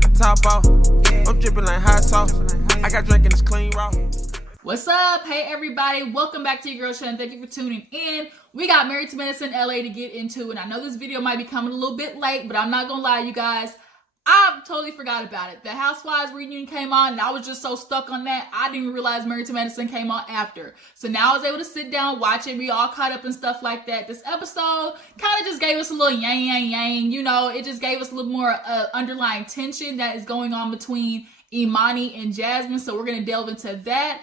to the top off. I'm dripping like hot sauce. I got drink in this clean raw. What's up? Hey everybody, welcome back to your girl show and thank you for tuning in. We got Married to Medicine LA to get into, and I know this video might be coming a little bit late, but I'm not gonna lie, you guys, I totally forgot about it. The Housewives reunion came on and I was just so stuck on that, I didn't even realize Married to Medicine came on after. So now I was able to sit down, watch it, be all caught up and stuff like that. This episode kind of just gave us a little yang, you know, it just gave us a little more underlying tension that is going on between Imani and Jazmin, so we're going to delve into that.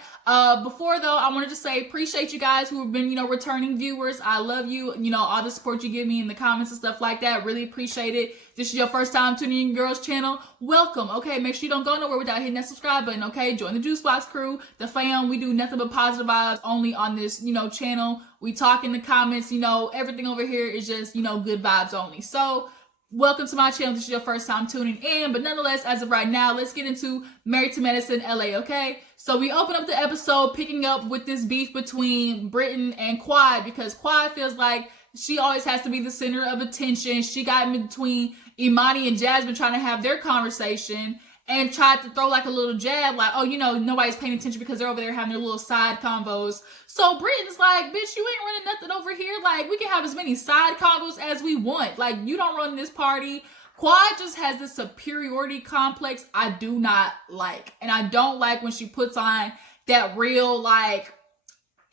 Before though, I wanted to say appreciate you guys who have been, you know, returning viewers. I love you, you know, all the support you give me in the comments and stuff like that. Really appreciate it. If this is your first time tuning in girls channel, welcome. Okay, make sure you don't go nowhere without hitting that subscribe button. Okay, join the Juice Box crew, the fam. We do nothing but positive vibes only on this, you know, channel. We talk in the comments, you know, everything over here is just, you know, good vibes only. So welcome to my channel. This is your first time tuning in, but nonetheless, as of right now, let's get into Married to Medicine LA, okay? So we open up the episode picking up with this beef between Britton and Quad, because Quad feels like she always has to be the center of attention. She got in between Imani and Jazmin trying to have their conversation and tried to throw like a little jab, like, oh, you know, nobody's paying attention because they're over there having their little side convos. So Britton's like, bitch, you ain't running nothing over here. Like, we can have as many side convos as we want. Like, you don't run this party. Quad just has this superiority complex I do not like. And I don't like when she puts on that real, like,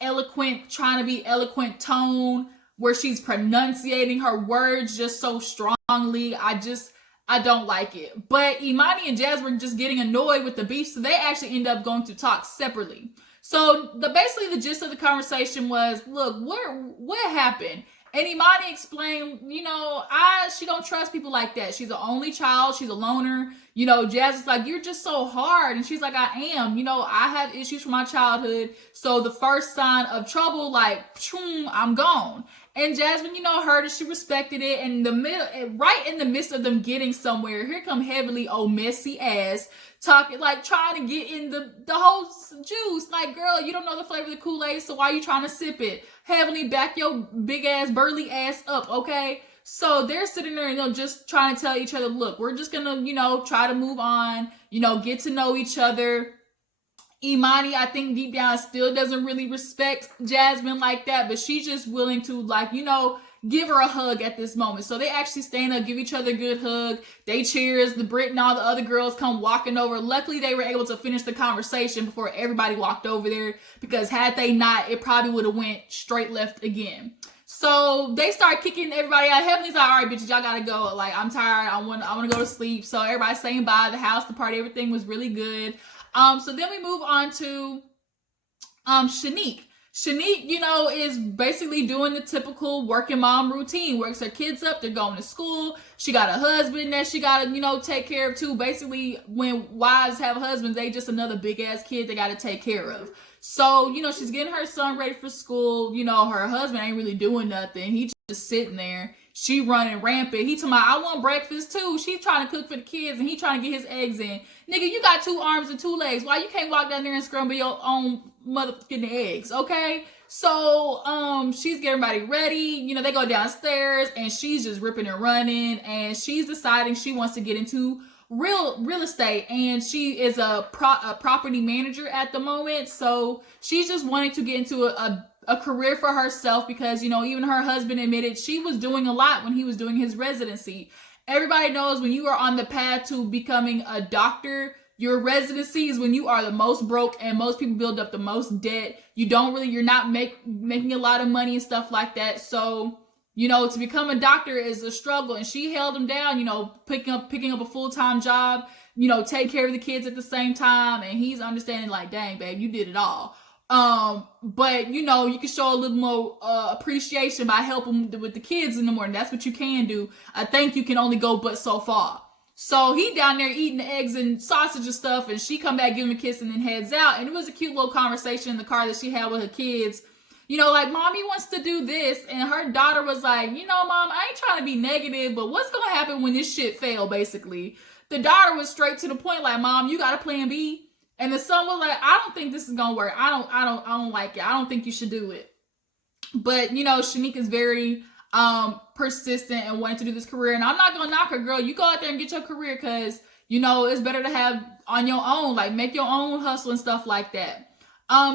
eloquent, trying to be eloquent tone where she's pronunciating her words just so strongly. I don't like it. But Imani and Jazz were just getting annoyed with the beef, so they actually end up going to talk separately. So basically the gist of the conversation was, look, what happened? And Imani explained, you know, she don't trust people like that. She's an only child. She's a loner. You know, Jazz is like, you're just so hard. And she's like, I am. You know, I have issues from my childhood. So the first sign of trouble, like, I'm gone. And Jazmin, you know, heard it. She respected it. And right in the midst of them getting somewhere, here come Heavenly, old messy ass, talking, like, trying to get in the whole juice. Like, girl, you don't know the flavor of the Kool-Aid, so why are you trying to sip it? Heavenly, back your big ass, burly ass up, okay? So they're sitting there, you know, just trying to tell each other, look, we're just gonna, you know, try to move on, you know, get to know each other. Imani, I think deep down still doesn't really respect Jazmin like that, but she's just willing to, like, you know, give her a hug at this moment. So they actually stand up, give each other a good hug. They cheers. The Brit and all the other girls come walking over. Luckily, they were able to finish the conversation before everybody walked over there, because had they not, it probably would have went straight left again. So they start kicking everybody out. Heavenly's like, all right, bitches, y'all gotta go. Like, I'm tired. I want to go to sleep. So everybody's saying bye. The house, the party, everything was really good. So then we move on to Shanique. Shanique, you know, is basically doing the typical working mom routine. Works her kids up, they're going to school. She got a husband that she got to, you know, take care of too. Basically, when wives have husbands, they just another big ass kid they got to take care of. So, you know, she's getting her son ready for school. You know, her husband ain't really doing nothing. He just sitting there. She running rampant. He talking about, I want breakfast too. She trying to cook for the kids and he trying to get his eggs in. Nigga, you got 2 arms and 2 legs. Why you can't walk down there and scramble your own motherfucking eggs, okay? So, she's getting everybody ready. You know, they go downstairs and she's just ripping and running, and she's deciding she wants to get into real estate, and she is a property manager at the moment. So she's just wanting to get into a career for herself, because, you know, even her husband admitted she was doing a lot when he was doing his residency. Everybody knows when you are on the path to becoming a doctor, your residency is when you are the most broke and most people build up the most debt. You're not making a lot of money and stuff like that. So, you know, to become a doctor is a struggle, and she held him down, you know, picking up a full-time job, you know, take care of the kids at the same time. And he's understanding like, dang, babe, you did it all. But, you know, you can show a little more appreciation by helping with the kids in the morning. That's what you can do. I think you can only go but so far. So he down there eating the eggs and sausage and stuff, and she come back, give him a kiss, and then heads out. And it was a cute little conversation in the car that she had with her kids. You know, like, mommy wants to do this. And her daughter was like, you know, mom, I ain't trying to be negative, but what's going to happen when this shit fail, basically? The daughter was straight to the point, like, mom, you got a plan B? And the son was like, I don't think this is going to work. I don't like it. I don't think you should do it. But, you know, Shanique is very persistent and wanting to do this career. And I'm not going to knock her, girl. You go out there and get your career, because, it's better to have on your own, like make your own hustle and stuff like that.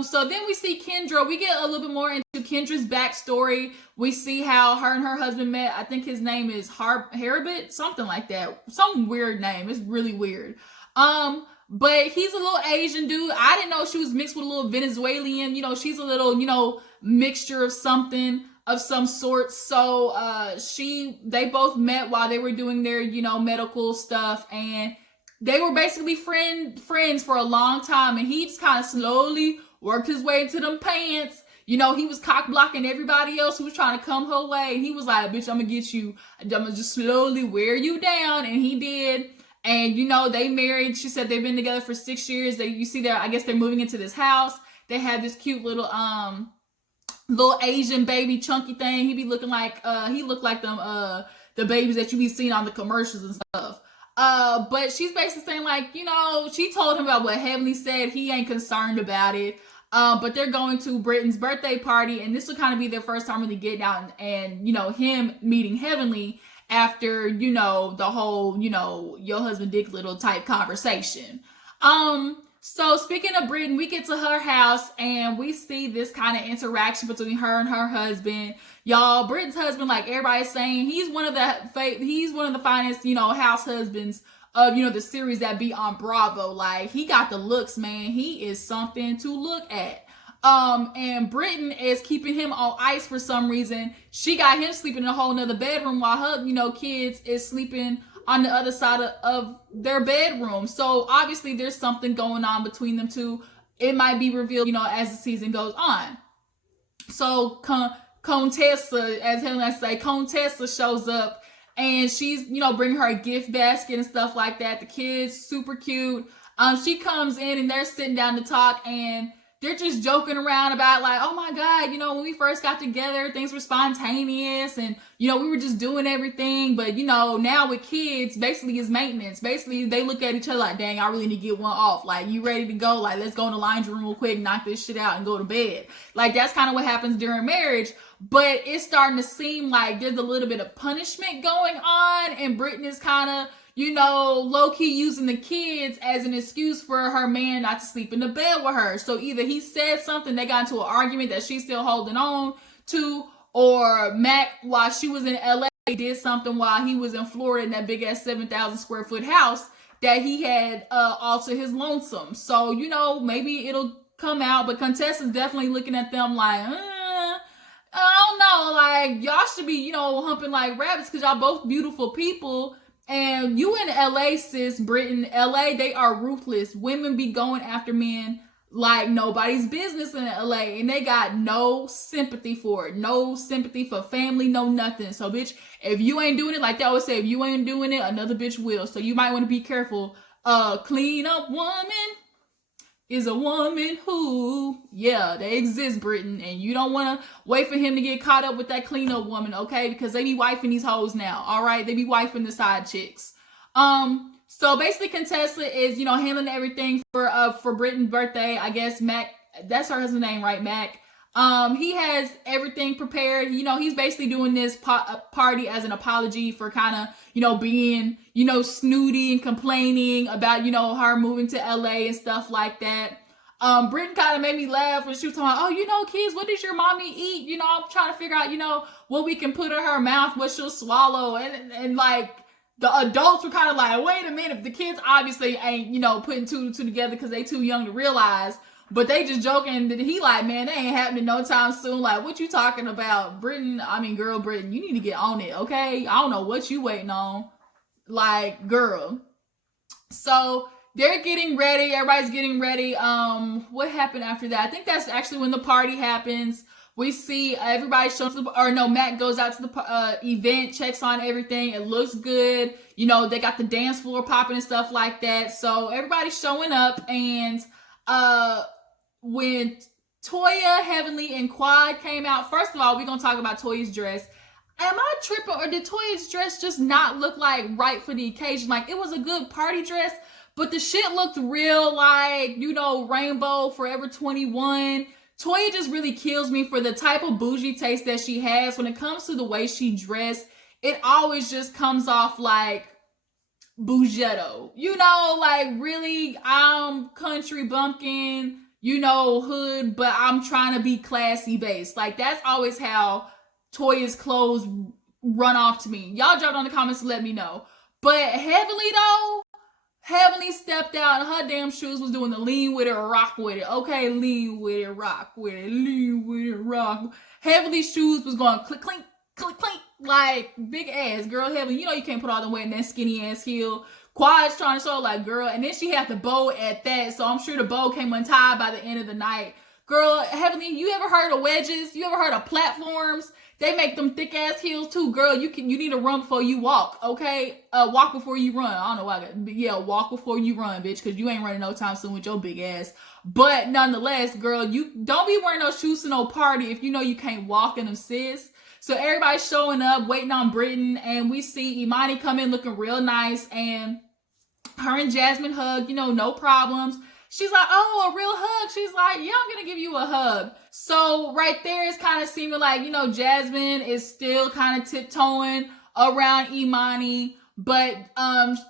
So then we see Kendra. We get a little bit more into Kendra's backstory. We see how her and her husband met. I think his name is Harabit, something like that. Some weird name. It's really weird. But he's a little Asian dude. I didn't know she was mixed with a little Venezuelan. She's a little, mixture of something of some sort. So they both met while they were doing their, medical stuff, and they were basically friends for a long time, and he just kind of slowly worked his way into them pants. He was cock blocking everybody else who was trying to come her way. And he was like, bitch, I'm going to get you. I'm going to just slowly wear you down. And he did. And, they married. She said they've been together for 6 years. I guess they're moving into this house. They have this cute little Asian baby chunky thing. He looked like them, the babies that you be seeing on the commercials and stuff. But she's basically saying, like, she told him about what Heavenly said. He ain't concerned about it. But they're going to Britton's birthday party, and this will kind of be their first time really getting out and him meeting Heavenly after, the whole, your husband dick little type conversation. So speaking of Britton, we get to her house and we see this kind of interaction between her and her husband. Y'all, Britton's husband, like everybody's saying, he's one of the finest, house husbands of, the series that be on Bravo. Like, he got the looks, man. He is something to look at. And Britton is keeping him on ice for some reason. She got him sleeping in a whole nother bedroom while her, kids is sleeping on the other side of their bedroom. So obviously there's something going on between them two. It might be revealed, as the season goes on. So Contessa, as Helen say, Contessa shows up and she's, bringing her a gift basket and stuff like that. The kids, super cute. She comes in and they're sitting down to talk, and they're just joking around about, like, oh my God, when we first got together, things were spontaneous and, we were just doing everything. But, now with kids, basically it's maintenance. Basically, they look at each other like, dang, I really need to get one off. Like, you ready to go? Like, let's go in the laundry room real quick, knock this shit out and go to bed. Like, that's kind of what happens during marriage. But it's starting to seem like there's a little bit of punishment going on, and Britton is kind of, low-key using the kids as an excuse for her man not to sleep in the bed with her. So either he said something, they got into an argument that she's still holding on to, or Mac, while she was in LA, did something while he was in Florida in that big-ass 7,000 square foot house that he had all to his lonesome. So, maybe it'll come out, but Contessa's definitely looking at them like, I don't know, like, y'all should be, humping like rabbits because y'all both beautiful people. And you in LA, sis, Britton, LA, they are ruthless. Women be going after men like nobody's business in LA, and they got no sympathy for it. No sympathy for family, no nothing. So, bitch, if you ain't doing it, like they always say, if you ain't doing it, another bitch will. So you might want to be careful. Clean up woman is a woman who, yeah, they exist, Britton, and you don't want to wait for him to get caught up with that cleanup woman, okay? Because they be wifing these hoes now, all right? They be wifing the side chicks. So basically Contessa is, handling everything for Britton's birthday. I guess Mac, that's her husband's name, right? Mac. He has everything prepared. He's basically doing this party as an apology for kind of, being, snooty and complaining about, her moving to LA and stuff like that. Britton kind of made me laugh when she was talking about, oh, kids, what does your mommy eat? I'm trying to figure out, what we can put in her mouth, what she'll swallow. And like, the adults were kind of like, wait a minute, the kids obviously ain't, putting two together because they too young to realize. But they just joking that he like, man, that ain't happening no time soon. Like, what you talking about? Britton, Britton, you need to get on it, okay? I don't know what you waiting on. Like, girl. So they're getting ready. Everybody's getting ready. What happened after that? I think that's actually when the party happens. We see everybody shows up, or no, Matt goes out to the event, checks on everything. It looks good. They got the dance floor popping and stuff like that. So everybody's showing up, and when Toya, Heavenly, and Quad came out, first of all, we're going to talk about Toya's dress. Am I tripping, or did Toya's dress just not look like right for the occasion? Like, it was a good party dress, but the shit looked real like, Rainbow, Forever 21. Toya just really kills me for the type of bougie taste that she has. When it comes to the way she dressed, it always just comes off like bougetto, you know, like really, I'm country bumpkin, you know, hood, but I'm trying to be classy based. Like that's always how Toya's clothes run off to me. Y'all drop down in the comments to let me know. But Heavenly though, Heavenly stepped out and her damn shoes was doing the lean with it, rock with it. Okay, lean with it, rock with it, lean with it, rock. Heavenly's shoes was going click, clink, click, clink, like big ass. Girl, Heavenly, you know you can't put all the weight in that skinny ass heel. Quad's trying to show like, girl, and then she had the bow at that, so I'm sure the bow came untied by the end of the night. Girl, Heavenly, you ever heard of wedges? You ever heard of platforms? They make them thick ass heels too, girl. You need to run before you walk, okay? Walk before you run. I don't know why I got, but yeah, walk before you run, bitch, because you ain't running no time soon with your big ass. But nonetheless, girl, you don't be wearing those shoes to no party if you know you can't walk in them, sis. So everybody's showing up, waiting on Britton, and we see Imani come in looking real nice, and her and Jazmin hug, you know, no problems. She's like, oh, a real hug. She's like, yeah, I'm going to give you a hug. So right there is kind of seeming like, you know, Jazmin is still kind of tiptoeing around Imani. But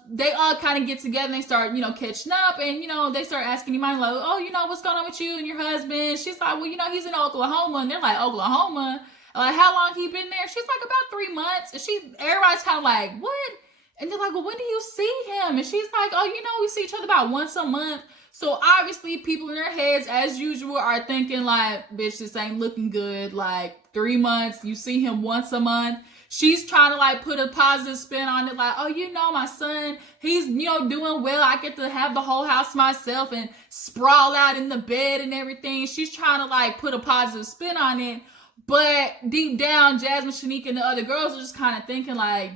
they all kind of get together and they start, you know, catching up. And, you know, they start asking Imani like, oh, you know, what's going on with you and your husband? She's like, well, you know, he's in Oklahoma. And they're like, Oklahoma? Like, how long he been there? She's like, about 3 months. And everybody's kind of like, what? And they're like, well, when do you see him? And she's like, oh, you know, we see each other about once a month. So obviously people in their heads, as usual, are thinking like, bitch, this ain't looking good. Like 3 months, you see him once a month. She's trying to like put a positive spin on it. Like, oh, you know, my son, he's, you know, doing well. I get to have the whole house myself and sprawl out in the bed and everything. She's trying to like put a positive spin on it. But deep down, Jazmin, Shanique, and the other girls are just kind of thinking like,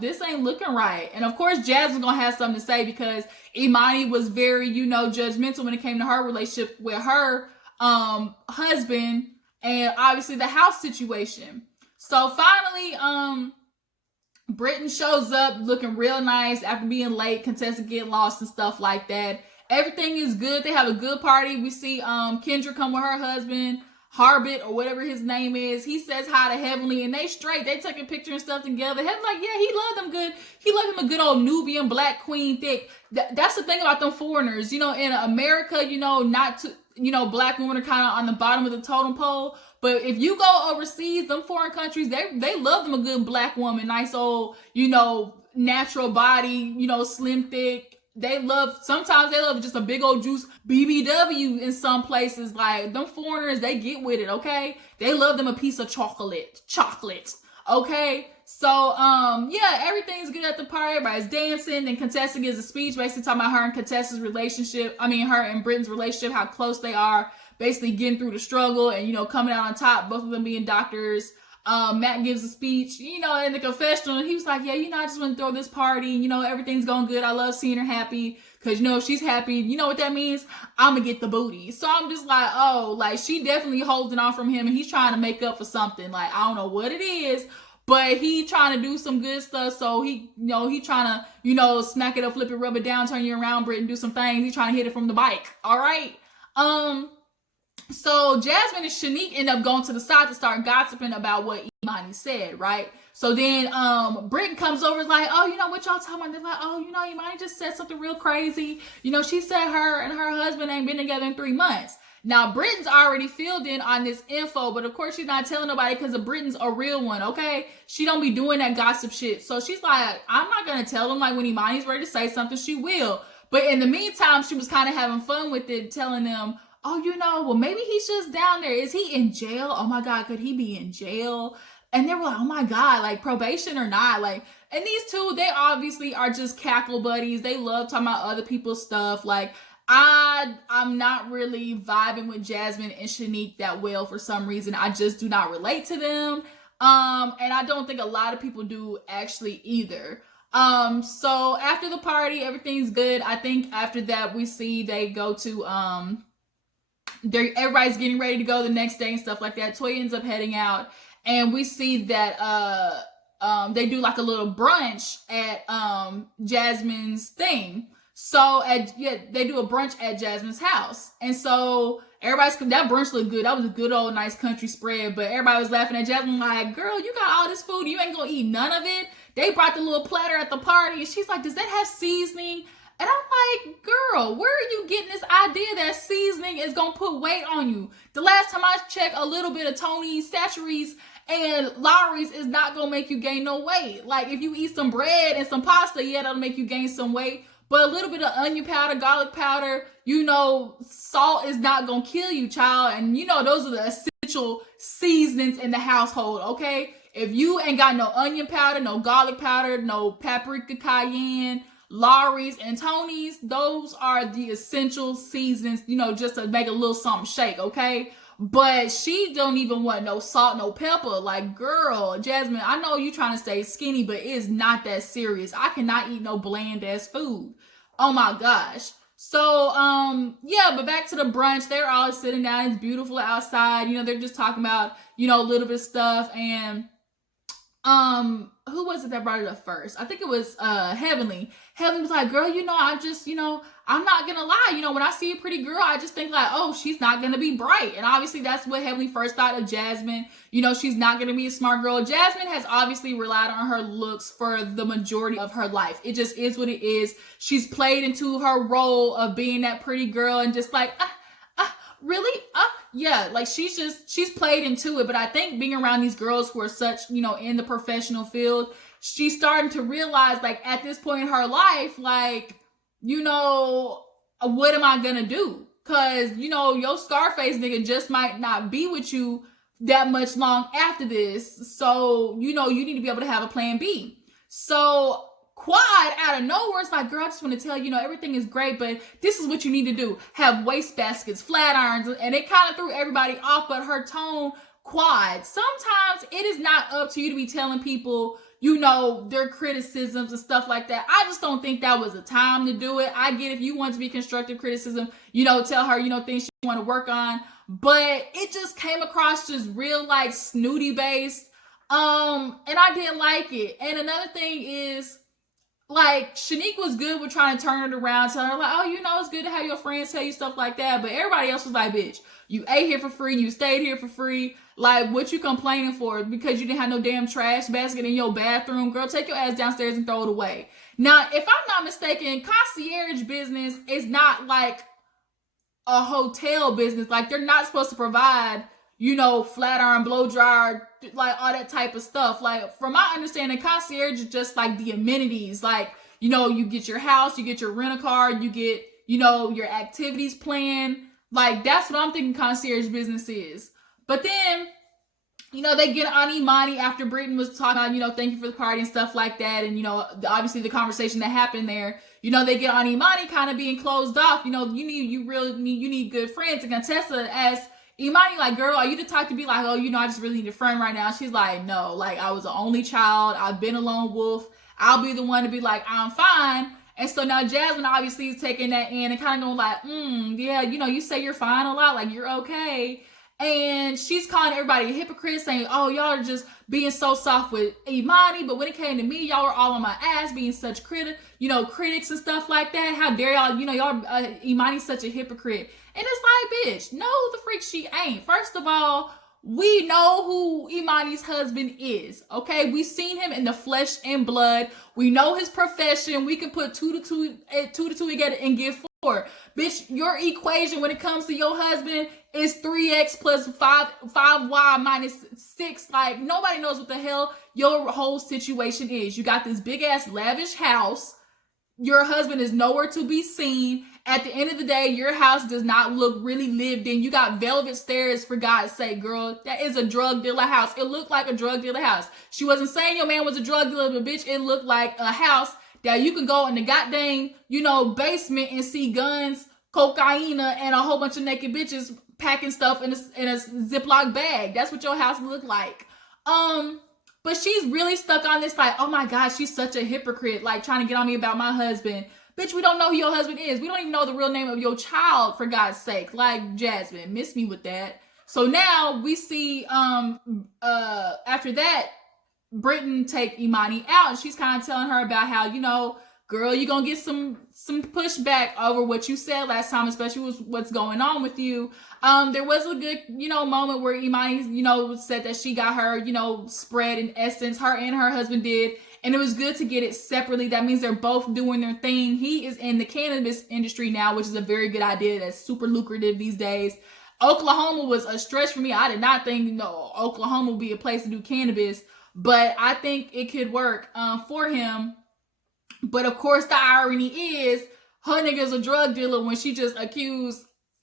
this ain't looking right. And of course, Jazmin's gonna have something to say because Imani was very, you know, judgmental when it came to her relationship with her husband and obviously the house situation. So finally, Britton shows up looking real nice after being late, contestant get lost and stuff like that. Everything is good. They have a good party. We see Kendra come with her husband, Harbit or whatever his name is. He says hi to Heavenly and they straight. They taking picture and stuff together. Heavenly like, yeah, he loved them good. He loved him a good old Nubian black queen thick. That's the thing about them foreigners. You know, in America, you know, not to, you know, black women are kind of on the bottom of the totem pole. But if you go overseas, them foreign countries, they love them a good black woman. Nice old, you know, natural body, you know, slim, thick. Sometimes they love just a big old juice BBW in some places. Like them foreigners, they get with it, okay? They love them a piece of chocolate, okay? So, yeah, everything's good at the party. Everybody's dancing. Then Contessa gives a speech basically talking about her and Contessa's relationship. I mean, her and Britton's relationship, how close they are, basically getting through the struggle and, you know, coming out on top, both of them being doctors. Matt gives a speech, you know, in the confessional, and he was like, yeah, you know, I just want to throw this party, you know, everything's going good. I love seeing her happy because, you know, if she's happy, you know what that means? I'm going to get the booty. So I'm just like, oh, like she definitely holding on from him and he's trying to make up for something. Like, I don't know what it is, but he trying to do some good stuff. So he, you know, he trying to, you know, smack it up, flip it, rub it down, turn you around, Britton, do some things. He's trying to hit it from the bike. All right. So Jazmin and Shanique end up going to the side to start gossiping about what Imani said, right? So then Britton comes over and is like, oh, you know what y'all talking about? They're like, oh, you know, Imani just said something real crazy. You know, she said her and her husband ain't been together in 3 months. Now, Britton's already filled in on this info, but of course she's not telling nobody because Britton's a real one, okay? She don't be doing that gossip shit. So she's like, I'm not going to tell them. Like, when Imani's ready to say something, she will. But in the meantime, she was kind of having fun with it, telling them, oh, you know, well, maybe he's just down there. Is he in jail? Oh, my God, could he be in jail? And they were like, oh, my God, like probation or not? Like, and these two, they obviously are just cackle buddies. They love talking about other people's stuff. Like, I'm not really vibing with Jazmin and Shanique that well for some reason. I just do not relate to them. And I don't think a lot of people do actually either. So after the party, everything's good. I think after that, we see they go to, everybody's getting ready to go the next day and stuff like that. Toya ends up heading out and we see that, they do like a little brunch at, Jazmin's thing. So they do a brunch at Jazmin's house. And so that brunch looked good. That was a good old nice country spread, but everybody was laughing at Jazmin like, girl, you got all this food. You ain't gonna eat none of it. they brought the little platter at the party, and she's like, does that have seasoning? And I'm like, girl, where are you getting this idea that seasoning is gonna put weight on you? The last time I checked, a little bit of Tony's, Chachere's, and Lawry's is not gonna make you gain no weight. Like, if you eat some bread and some pasta, yeah, that'll make you gain some weight. But a little bit of onion powder, garlic powder, salt is not gonna kill you, child. And those are the essential seasonings in the household, okay? If you ain't got no onion powder, no garlic powder, no paprika, cayenne, Lawry's and Tony's, those are the essential seasons, just to make a little something shake, okay? But she don't even want no salt, no pepper. Like, girl, Jasmine, I know you trying to stay skinny, but it's not that serious. I cannot eat no bland ass food. Oh my gosh. So, yeah, but back to the brunch. They're all sitting down. It's beautiful outside. They're just talking about, a little bit of stuff. And who was it that brought it up first? I think it was Heavenly. Heavenly was like, girl, I just, I'm not gonna lie, when I see a pretty girl, I just think like, oh, she's not gonna be bright. And obviously that's what Heavenly first thought of Jasmine. She's not gonna be a smart girl. Jasmine has obviously relied on her looks for the majority of her life. It just is what it is. She's played into her role of being that pretty girl and just like, really? Yeah, like she's played into it. But I think being around these girls who are such, in the professional field, she's starting to realize, like, at this point in her life, like, what am I gonna do? Cause, your Scarface nigga just might not be with you that much long after this. So, you need to be able to have a plan B. So Quad out of nowhere is like, girl, I just want to tell you, everything is great, but this is what you need to do. Have waist baskets, flat irons, and it kind of threw everybody off, but her tone, Quad, sometimes it is not up to you to be telling people, their criticisms and stuff like that. I just don't think that was the time to do it. I get if you want to be constructive criticism, tell her, things you want to work on, but it just came across just real, like, snooty based, and I didn't like it. And another thing is, like, Shanique was good with trying to turn it around, telling her, like, oh, it's good to have your friends tell you stuff like that. But everybody else was like, bitch, you ate here for free. You stayed here for free. Like, what you complaining for? Because you didn't have no damn trash basket in your bathroom. Girl, take your ass downstairs and throw it away. Now, if I'm not mistaken, concierge business is not like a hotel business. Like, they're not supposed to provide, flat iron, blow dryer, like all that type of stuff. Like, from my understanding, concierge is just like the amenities. Like, you get your house, you get your rent-a-car, you get, your activities planned. Like, that's what I'm thinking concierge business is. But then, they get on Imani after Britton was talking about, thank you for the party and stuff like that. And, obviously the conversation that happened there, they get on Imani kind of being closed off. You need good friends. And Contessa asked Imani, like, girl, are you the type to be like, oh, I just really need a friend right now? She's like, no, like, I was an only child. I've been a lone wolf. I'll be the one to be like, I'm fine. And so now Jasmine obviously is taking that in and kind of going like, yeah, you say you're fine a lot, like you're okay. And she's calling everybody a hypocrite, saying, oh, y'all are just being so soft with Imani, but when it came to me, y'all were all on my ass, being such critics and stuff like that. How dare y'all, Imani's such a hypocrite. And it's like, bitch, no, the freak she ain't. First of all, we know who Imani's husband is, okay? We've seen him in the flesh and blood. We know his profession. We can put two to two together and get 4. Bitch, your equation when it comes to your husband is 3x plus 5y minus 6. Like, nobody knows what the hell your whole situation is. You got this big ass lavish house. Your husband is nowhere to be seen. At the end of the day, your house does not look really lived in. You got velvet stairs, for God's sake, girl. That is a drug dealer house. It looked like a drug dealer house. She wasn't saying your man was a drug dealer, but bitch, it looked like a house that you can go in the goddamn, basement and see guns, cocaine, and a whole bunch of naked bitches packing stuff in a Ziploc bag. That's what your house looked like. But she's really stuck on this, like, oh my God, she's such a hypocrite, like trying to get on me about my husband. Bitch, we don't know who your husband is. We don't even know the real name of your child, for God's sake. Like, Jasmine, miss me with that. So now we see, after that, Britton take Imani out, and she's kind of telling her about how, girl, you're going to get some pushback over what you said last time, especially with what's going on with you. There was a good, moment where Imani, said that she got her, spread in essence, her and her husband did. And it was good to get it separately. That means they're both doing their thing. He is in the cannabis industry now, which is a very good idea. That's super lucrative these days. Oklahoma was a stretch for me. I did not think Oklahoma would be a place to do cannabis, but I think it could work for him. But of course, the irony is her nigga's a drug dealer when she just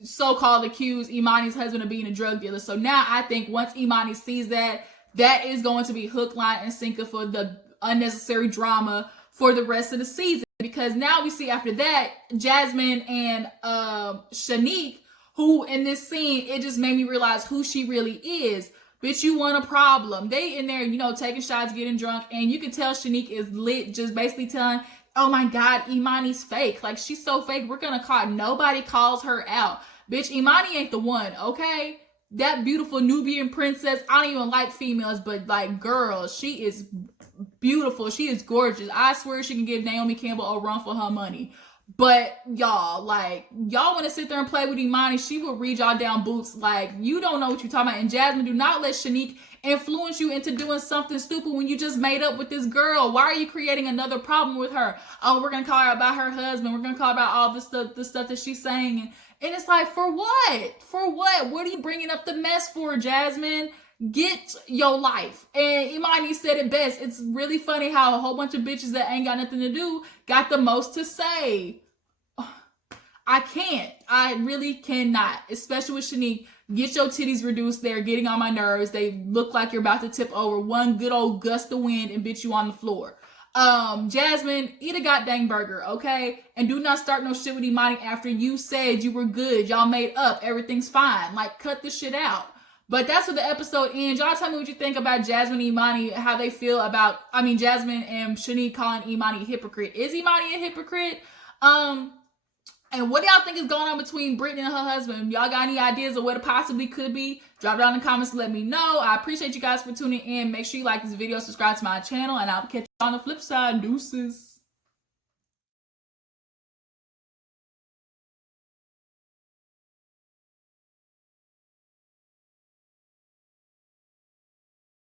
so-called accused Imani's husband of being a drug dealer. So now I think once Imani sees that, that is going to be hook, line, and sinker for the unnecessary drama for the rest of the season. Because now we see after that, Jazmin and Shanique, who in this scene, it just made me realize who she really is. Bitch, you want a problem. They in there, taking shots, getting drunk, and you can tell Shanique is lit, just basically telling, oh my God, Imani's fake. Like, she's so fake, we're gonna call, nobody calls her out. Bitch, Imani ain't the one, okay? That beautiful Nubian princess, I don't even like females, but like, girl, she is beautiful. She is gorgeous. I swear she can give Naomi Campbell a run for her money. But y'all want to sit there and play with Imani, she will read y'all down boots like you don't know what you're talking about. And Jazmin, do not let Shanique influence you into doing something stupid when you just made up with this girl. Why are you creating another problem with her? Oh, we're going to call her about her husband. We're going to call her about all the stuff that she's saying. And it's like, for what? For what? What are you bringing up the mess for, Jazmin? Get your life. And Imani said it best. It's really funny how a whole bunch of bitches that ain't got nothing to do got the most to say. I can't. I really cannot. Especially with Shanique. Get your titties reduced. They're getting on my nerves. They look like you're about to tip over. One good old gust of wind and bitch you on the floor. Jazmin, eat a goddamn burger, okay? And do not start no shit with Imani after you said you were good. Y'all made up. Everything's fine. Like, cut the shit out. But that's where the episode ends. Y'all tell me what you think about Jazmin and Imani, how they feel about, Jazmin and Shanique calling Imani a hypocrite. Is Imani a hypocrite? And what do y'all think is going on between Britton and her husband? Y'all got any ideas of what it possibly could be? Drop it down in the comments to let me know. I appreciate you guys for tuning in. Make sure you like this video, subscribe to my channel, and I'll catch you on the flip side. Deuces.